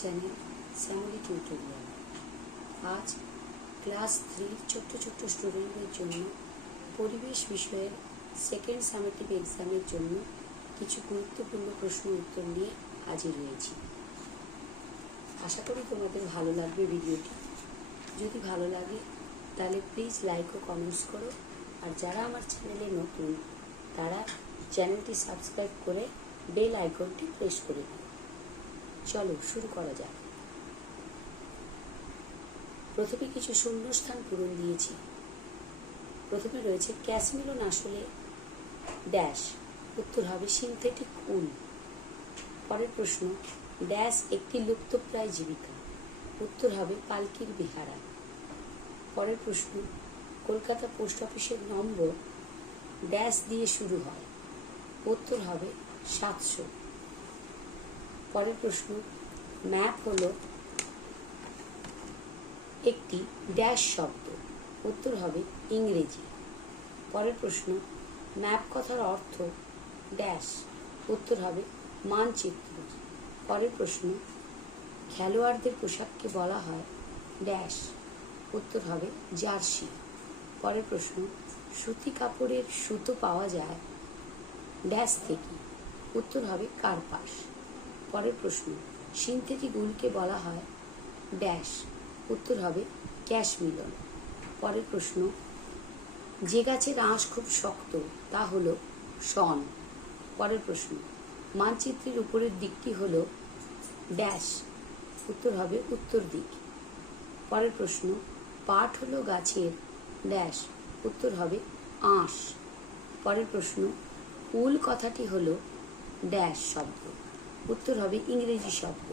Channel Shyamali tutorial. আজ class 3 ছোট্ট ছোট্ট স্টুডেন্টদের জন্য পরিবেশ বিষয়ের সেকেন্ড সামেটিভ এক্সামের জন্য কিছু গুরুত্বপূর্ণ প্রশ্ন উত্তর নিয়ে হাজির হয়েছি। আশা করি তোমাদের ভালো লাগবে ভিডিওটি। যদি ভালো লাগে তাহলে প্লিজ লাইক ও কমেন্টস করো, আর যারা আমার চ্যানেলে নতুন তারা চ্যানেলটি সাবস্ক্রাইব করে বেল আইকনটি প্রেস করে দিন। চলো শুরু করা যাক। প্রথমে কিছু শূন্যস্থান পূরণ দিয়েছি। প্রথমে রয়েছে ক্যাশমেলন আসলে ড্যাশ, উত্তর হবে সিনথেটিক উল। পরের প্রশ্ন, ড্যাশ একটি লুপ্তপ্রায় জীবিকা, উত্তর হবে পালকির বিহারা। পরের প্রশ্ন, কলকাতা পোস্ট অফিসের নম্বর ড্যাশ দিয়ে শুরু হয়, উত্তর হবে 700। পরের প্রশ্ন, ম্যাপ হলো একটি ড্যাশ শব্দ, উত্তর হবে ইংরেজি। পরের প্রশ্ন, ম্যাপ কথার অর্থ ড্যাশ, উত্তর হবে মানচিত্র। পরের প্রশ্ন, খেলোয়াড়দের পোশাককে বলা হয় ড্যাশ, উত্তর হবে জার্সি। পরের প্রশ্ন, সুতি কাপড়ের সুতো পাওয়া যায় ড্যাশ থেকে, উত্তর হবে কার্পাস। পরের প্রশ্ন, সিনথেটিক উলকে বলা হয় ড্যাশ, উত্তর হবে ক্যাশমেলন। পরের প্রশ্ন, যে গাছের আঁশ খুব শক্ত তা হলো শন। পরের প্রশ্ন, মানচিত্রের উপরের দিকটি হলো ড্যাশ, উত্তর হবে উত্তর দিক। পরের প্রশ্ন, পাট হলো গাছের ড্যাশ, উত্তর হবে আঁশ। পরের প্রশ্ন, উল কথাটি হলো ড্যাশ শব্দ, উত্তর হবে ইংরেজি শব্দ।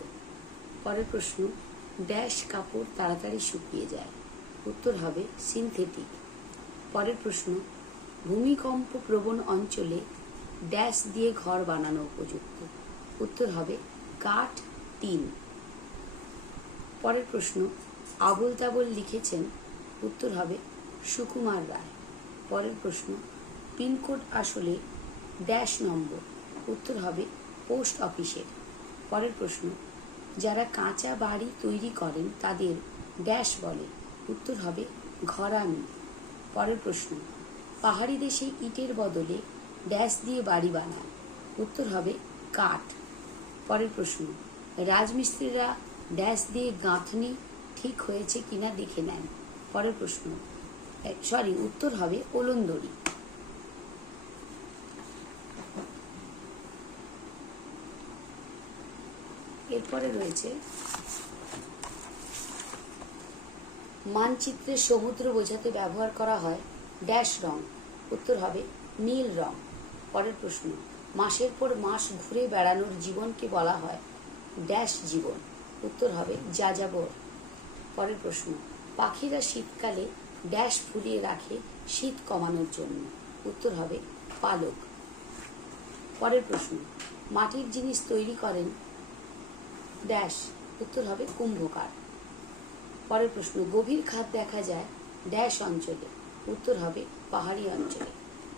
পরের প্রশ্ন, ড্যাশ কাপড় তাড়াতাড়ি শুকিয়ে যায়, উত্তর হবে সিনথেটিক। পরের প্রশ্ন, ভূমিকম্প প্রবণ অঞ্চলে ড্যাশ দিয়ে ঘর বানানো উপযুক্ত, উত্তর হবে কাঠ, টিন। পরের প্রশ্ন, আবোল তাবোল লিখেছেন, উত্তর হবে সুকুমার রায়। পরের প্রশ্ন, পিনকোড আসলে ড্যাশ নম্বর, উত্তর হবে পোস্ট অফিসের। পরের প্রশ্ন, যারা কাঁচা বাড়ি তৈরি করেন তাদের ড্যাশ বলে, উত্তর হবে ঘরামি। পরের প্রশ্ন, পাহাড়ি দেশে ইটের বদলে ড্যাশ দিয়ে বাড়ি বানায়, উত্তর হবে কাঠ। পরের প্রশ্ন, রাজমিস্ত্রিরা ড্যাশ দিয়ে গাঁথনি ঠিক হয়েছে কিনা দেখে নেন, পরের প্রশ্ন উত্তর হবে ওলন্দরি। এরপরে রয়েছে মানচিত্রে সমুদ্র বোঝাতে ব্যবহার করা হয় ড্যাশ রং, উত্তর হবে নীল রং। পরের প্রশ্ন, মাসের পর মাস ঘুরে বেড়ানোর জীবনকে বলা হয় ড্যাশ জীবন, উত্তর হবে যাযাবর। পরের প্রশ্ন, পাখিরা শীতকালে ড্যাশ ফুলিয়ে রাখে শীত কমানোর জন্য, উত্তর হবে পালক। পরের প্রশ্ন, মাটির জিনিস তৈরি করেন ড্যাশ, উত্তর হবে কুম্ভকার। পরের প্রশ্ন, গভীর খাদ দেখা যায় ড্যাশ অঞ্চলে, উত্তর হবে পাহাড়ি অঞ্চলে।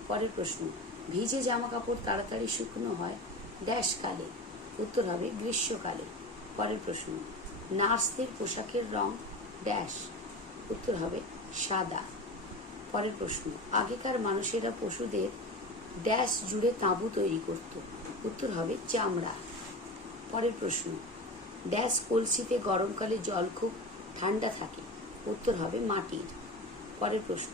পরের প্রশ্ন, ভিজে জামা কাপড় তাড়াতাড়ি শুকনো হয় ড্যাশ কালে, উত্তর হবে গ্রীষ্মকালে। পরের প্রশ্ন, নার্সদের পোশাকের রং ড্যাশ, উত্তর হবে সাদা। পরের প্রশ্ন, আগেকার মানুষেরা পশুদের ড্যাশ জুড়ে তাঁবু তৈরি করত, উত্তর হবে চামড়া। পরের প্রশ্ন, ড্যাশ কলসিতে গরমকালে জল খুব ঠান্ডা থাকে, উত্তর হবে মাটির। পরের প্রশ্ন,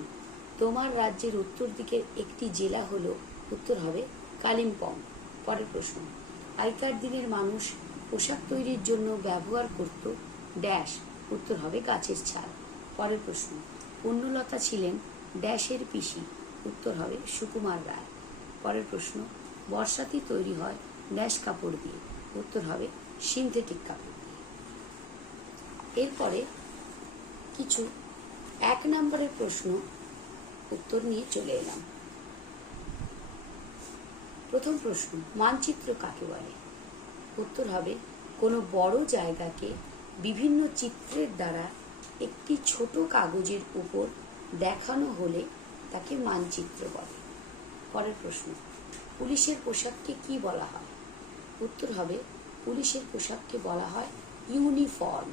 তোমার রাজ্যের উত্তর দিকের একটি জেলা হলো, উত্তর হবে কালিম্পং। পরের প্রশ্ন, আগেকার দিনের মানুষ পোশাক তৈরির জন্য ব্যবহার করত ড্যাশ, উত্তর হবে গাছের ছাল। পরের প্রশ্ন, পুণ্যলতা ছিলেন ড্যাশের পিসি, উত্তর হবে সুকুমার রায়। পরের প্রশ্ন, বর্ষাতি তৈরি হয় ড্যাশ কাপড় দিয়ে, উত্তর হবে সিনথেটিক কাপড় দিয়ে। এরপরে কিছু 1 নম্বরের প্রশ্ন উত্তর নিয়ে চলে এলাম। প্রথম প্রশ্ন, মানচিত্র কাকে বলে, উত্তর হবে কোনো বড় জায়গাকে বিভিন্ন চিত্রের দ্বারা একটি ছোট কাগজের উপর দেখানো হলে তাকে মানচিত্র বলে। পরের প্রশ্ন, পুলিশের পোশাককে কি বলা হয়, উত্তর হবে পুলিশের পোশাককে বলা হয় ইউনিফর্ম।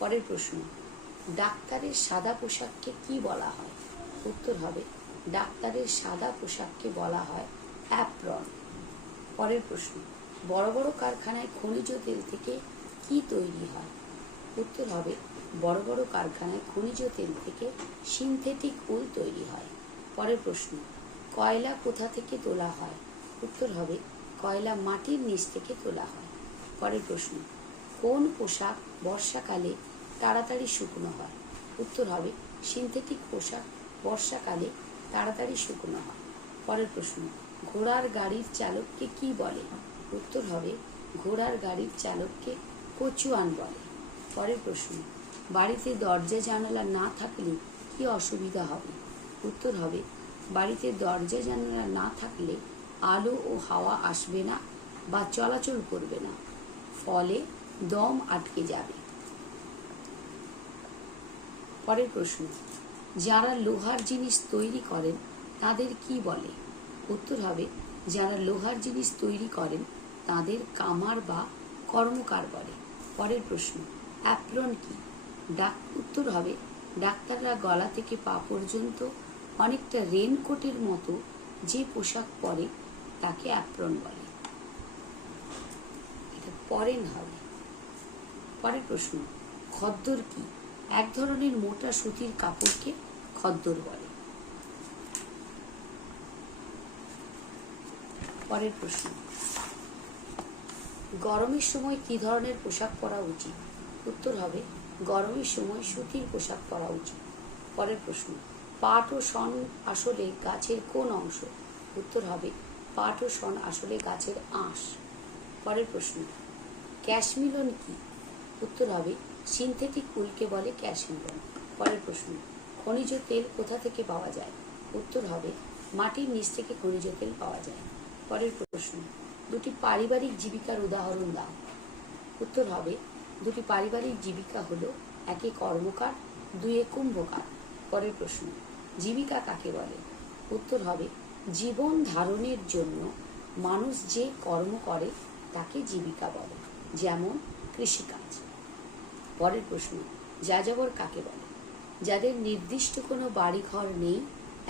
পরের প্রশ্ন, ডাক্তারের সাদা পোশাককে কি বলা হয়? উত্তর হবে ডাক্তারের সাদা পোশাককে বলা হয় অ্যাপ্রন। পরের প্রশ্ন, বড় বড় কারখানায় খনিজ তেল থেকে কি তৈরি হয়? উত্তর হবে বড় বড় কারখানায় খনিজ তেল থেকে সিনথেটিক উল তৈরি হয়। পরের প্রশ্ন, কয়লা কোথা থেকে তোলা হয়? উত্তর হবে কয়লা মাটির নিচ থেকে তোলা হয়। পরের প্রশ্ন, কোন পোশাক বর্ষাকালে তাড়াতাড়ি শুকনো হয়? উত্তর হবে সিনথেটিক পোশাক বর্ষাকালে তাড়াতাড়ি শুকনো হয়। পরের প্রশ্ন, ঘোড়ার গাড়ির চালককে কি বলে? উত্তর হবে ঘোড়ার গাড়ির চালককে কচুয়ান বলে। পরের প্রশ্ন, বাড়িতে দরজা জানালা না থাকলে কি অসুবিধা হবে? উত্তর হবে বাড়িতে দরজা জানালা না থাকলে আলো ও হাওয়া আসবে না বা চলাচল করবে না, ফলে দম আটকে যাবে। পরের প্রশ্ন, যারা লোহার জিনিস তৈরি করেন তাদের কি বলে? উত্তর হবে যারা লোহার জিনিস তৈরি করেন তাদের কামার বা কর্মকার বলে। পরের প্রশ্ন, অ্যাপ্রন কি? উত্তর হবে ডাক্তাররা গলা থেকে পা পর্যন্ত অনেকটা রেনকোটের মতো যে পোশাক পরে তাকে অ্যাপ্রন বলে। এটা পরেন হবে। পরের প্রশ্ন, খদ্দর কি? এক ধরনের মোটা সুতির কাপড়কে খদ্দর বলে। পরের প্রশ্ন, গরমের সময় কি ধরনের পোশাক পরা উচিত? উত্তর হবে গরমের সময় সুতির পোশাক পরা উচিত। পরের প্রশ্ন, পাট ও শন আসলে গাছের কোন অংশ? উত্তর হবে পাট ও শন আসলে গাছের আঁশ। পরের প্রশ্ন, ক্যাশমিলন কি? উত্তর হবে সিনথেটিক উলকে বলে ক্যাশমিলন। পরের প্রশ্ন, খনিজ তেল কোথা থেকে পাওয়া যায়? উত্তর হবে মাটির নিচ থেকে খনিজ তেল পাওয়া যায়। পরের প্রশ্ন, দুটি পারিবারিক জীবিকার উদাহরণ দাও। উত্তর হবে দুটি পারিবারিক জীবিকা হলো একে কর্মকার, দুয়ে কুম্ভকার। পরের প্রশ্ন, জীবিকা কাকে বলে? উত্তর হবে জীবন ধারণের জন্য মানুষ যে কর্ম করে তাকে জীবিকা বলে, যেমন কৃষিকাজ। পরের প্রশ্ন, যাযাবর কাকে বলে? যাদের নির্দিষ্ট কোনো বাড়িঘর নেই,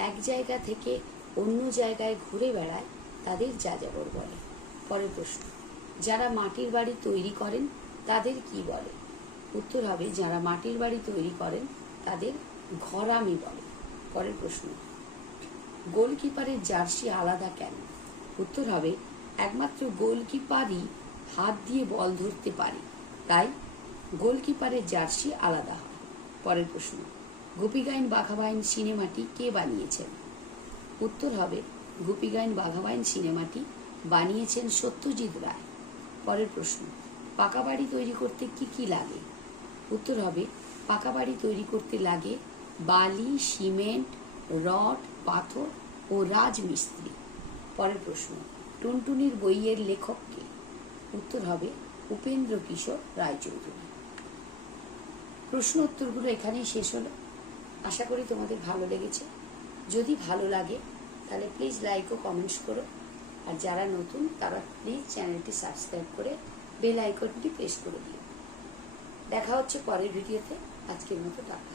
এক জায়গা থেকে অন্য জায়গায় ঘুরে বেড়ায় তাদের যাযাবর বলে। পরের প্রশ্ন, যারা মাটির বাড়ি তৈরি করেন তাদের কি বলে? উত্তর হবে যারা মাটির বাড়ি তৈরি করেন তাদের ঘরামি বলে। পরের প্রশ্ন, গোলকিপারের জার্সি আলাদা কেন? উত্তর হবে একমাত্র গোলকিপারই হাত দিয়ে বল ধরতে পারে, তাই গোলকিপারের জার্সি আলাদা হয়। পরের প্রশ্ন, গুপি গাইন বাঘা বাইন সিনেমাটি কে বানিয়েছেন? উত্তর হবে গুপি গাইন বাঘা বাইন সিনেমাটি বানিয়েছেন সত্যজিৎ রায়। পরের প্রশ্ন, পাকা বাড়ি তৈরি করতে কি কি লাগে? উত্তর হবে পাকা বাড়ি তৈরি করতে লাগে বালি, সিমেন্ট, রড, পাথর ও রাজমিস্ত্রি। পরের প্রশ্ন, টুনটুনির বইয়ের লেখক কে? উত্তর হবে উপেন্দ্র কিশোর রায়চৌধুরী। প্রশ্ন উত্তরগুলো এখানেই শেষ হলো। আশা করি তোমাদের ভালো লেগেছে। যদি ভালো লাগে তাহলে প্লিজ লাইক ও কমেন্টস করো, আর যারা নতুন তারা প্লিজ চ্যানেলটি সাবস্ক্রাইব করে বেল আইকনটি প্রেস করে দিও। দেখা হচ্ছে পরের ভিডিওতে। আজকের মতো টাটা।